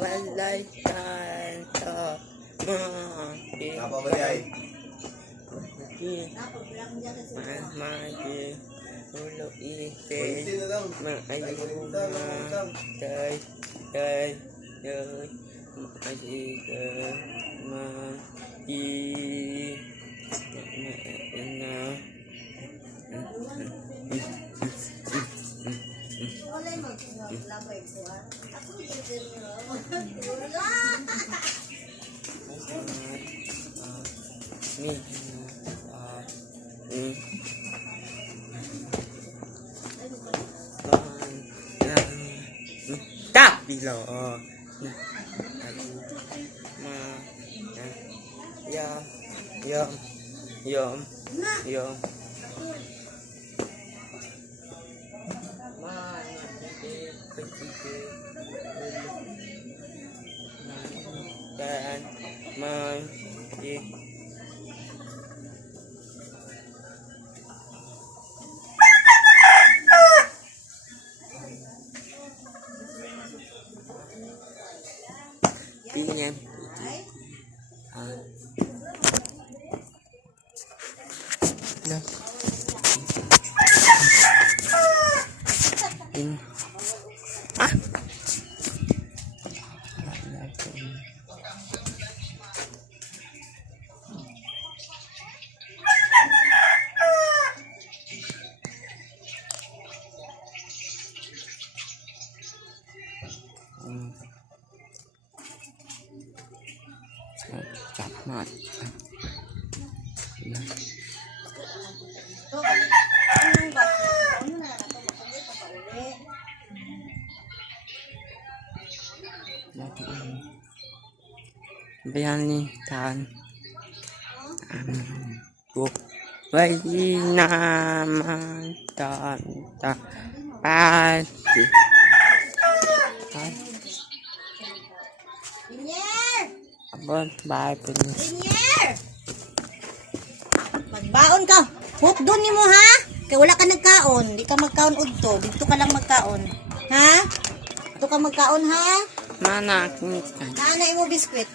Walay kanto magi ulo ite maayo matay tay maayiga tak bilo yum dan pinjem chặt mệt biani tan buộc vậy nam tan ta ba bye Engineer! Magbaon ka. Hut doon ni mo ha. Kaya wala ka nagkaon. Di ka magkaon udto. Dito ka lang magkaon. Ha? Dito ka magkaon ha? mana Naanay mo biskwit.